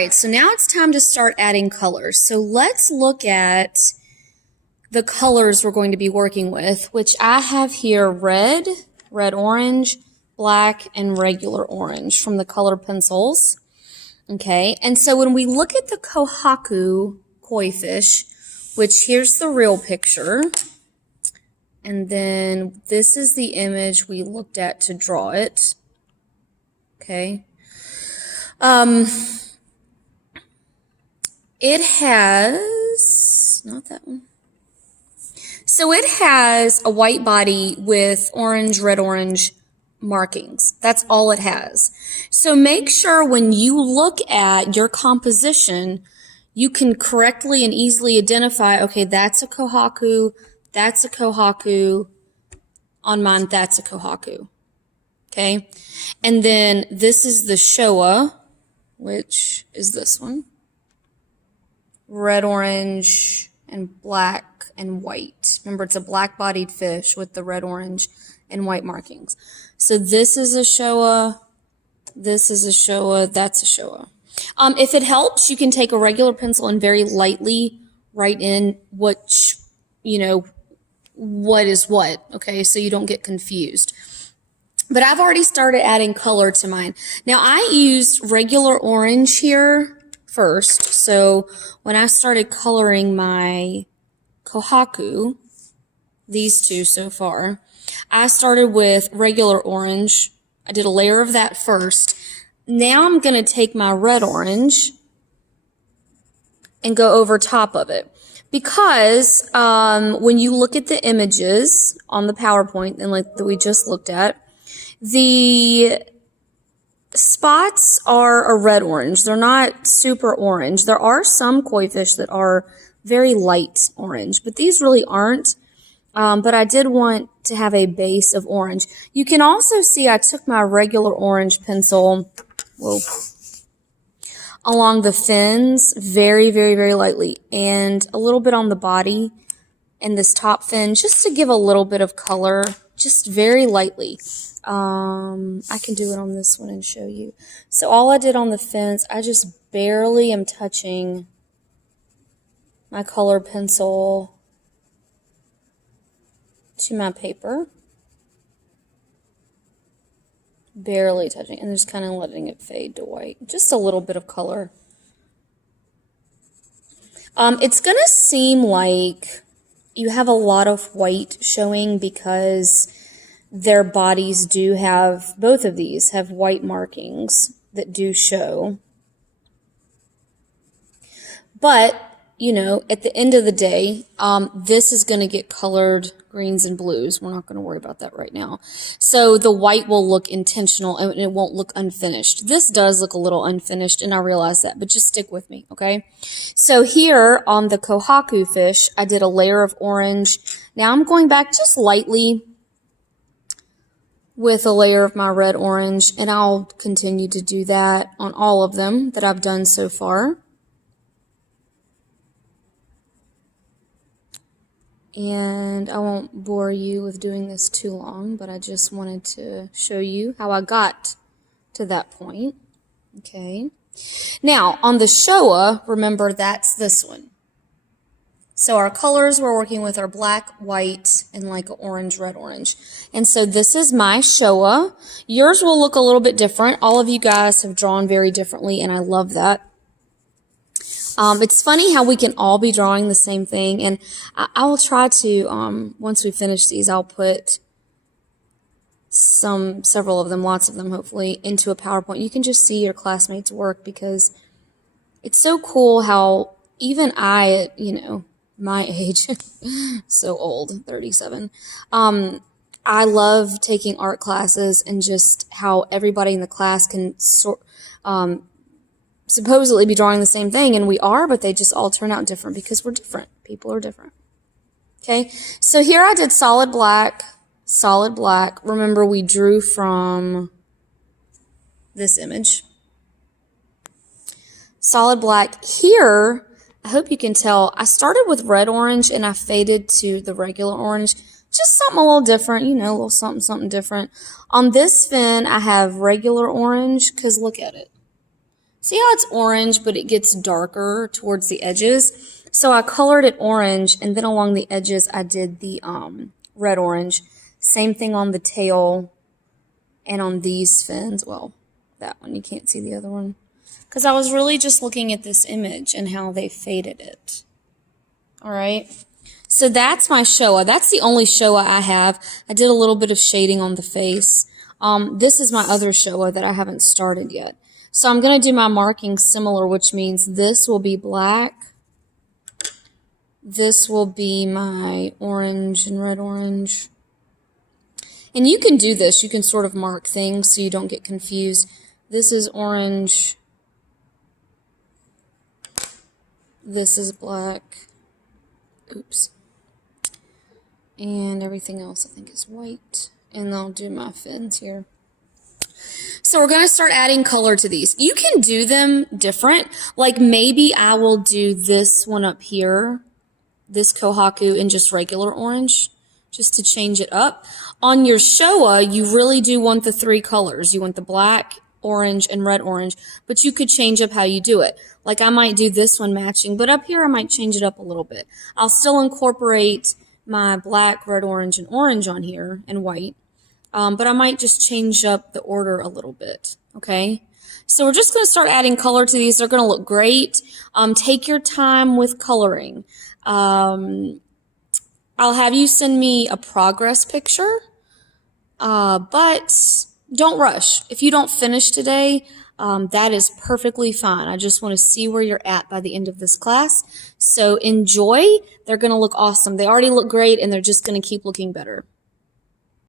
right, so now it's time to start adding colors. So let's look at the colors we're going to be working with, which I have here red, red orange, black, and regular orange from the color pencils. Okay, and so when we look at the Kohaku koi fish, which here's the real picture, and then this is the image we looked at to draw it. Okay. It has, not that one. So it has a white body with orange, red, orange markings. That's all it has. So make sure when you look at your composition, you can correctly and easily identify, okay, that's a Kohaku, that's a Kohaku, on mine, that's a Kohaku. Okay? And then this is the Showa, which is this one. Red, orange, and black and white. Remember, it's a black-bodied fish with the red, orange, and white markings. So this is a Showa, this is a Showa, that's a Showa. If it helps, you can take a regular pencil and very lightly write in what, you know, what is what, okay, so you don't get confused. But I've already started adding color to mine. Now, I used regular orange here first. So when I started coloring my Kohaku, these two so far, I started with regular orange. I did a layer of that first. Now I'm going to take my red orange and go over top of it. Because when you look at the images on the PowerPoint and like that we just looked at, the spots are a red orange. They're not super orange. There are some koi fish that are very light orange, but these really aren't. But I did want to have a base of orange. You can also see I took my regular orange pencil along the fins very, very, very lightly, and a little bit on the body and this top fin just to give a little bit of color, just very lightly. I can do it on this one and show you. So all I did on the fins, I just barely am touching my color pencil to my paper. Barely touching, and just kind of letting it fade to white. Just a little bit of color. It's going to seem like you have a lot of white showing because their bodies do have, both of these have white markings that do show. But, you know, at the end of the day, this is going to get colored greens and blues. We're not going to worry about that right now. So the white will look intentional and it won't look unfinished. This does look a little unfinished, and I realize that, but just stick with me, okay? So here on the Kohaku fish, I did a layer of orange. Now I'm going back just lightly with a layer of my red orange, and I'll continue to do that on all of them that I've done so far. And I won't bore you with doing this too long, but I just wanted to show you how I got to that point. Okay. Now, on the Showa, remember that's this one. So our colors we're working with are black, white, and like orange, red, orange. And so this is my Showa. Yours will look a little bit different. All of you guys have drawn very differently, and I love that. It's funny how we can all be drawing the same thing, and I will try to, once we finish these, I'll put several of them, lots of them hopefully, into a PowerPoint. You can just see your classmates' work, because it's so cool how even I, at, you know, my age, so old, 37, I love taking art classes, and just how everybody in the class can supposedly be drawing the same thing, and we are, but they just all turn out different because we're different. People are different. Okay, so here I did solid black, solid black. Remember, we drew from this image. Solid black. Here, I hope you can tell, I started with red orange and I faded to the regular orange. Just something a little different, you know, a little something different. On this fin, I have regular orange, because look at it. See how it's orange, but it gets darker towards the edges? So I colored it orange, and then along the edges I did the red orange. Same thing on the tail and on these fins. Well, that one, you can't see the other one. Because I was really just looking at this image and how they faded it. All right. So that's my Showa. That's the only Showa I have. I did a little bit of shading on the face. This is my other Showa that I haven't started yet. So I'm going to do my marking similar, which means this will be black. This will be my orange and red orange. And you can do this. You can sort of mark things so you don't get confused. This is orange. This is black. Oops. And everything else I think is white. And I'll do my fins here. So we're going to start adding color to these. You can do them different. Like maybe I will do this one up here, this Kohaku, in just regular orange, just to change it up. On your Showa, you really do want the three colors. You want the black, orange, and red orange, but you could change up how you do it. Like I might do this one matching, but up here I might change it up a little bit. I'll still incorporate my black, red, orange, and orange on here, and white. But I might just change up the order a little bit, okay? So we're just going to start adding color to these. They're going to look great. Take your time with coloring. I'll have you send me a progress picture, but don't rush. If you don't finish today, that is perfectly fine. I just want to see where you're at by the end of this class. So enjoy. They're going to look awesome. They already look great, and they're just going to keep looking better.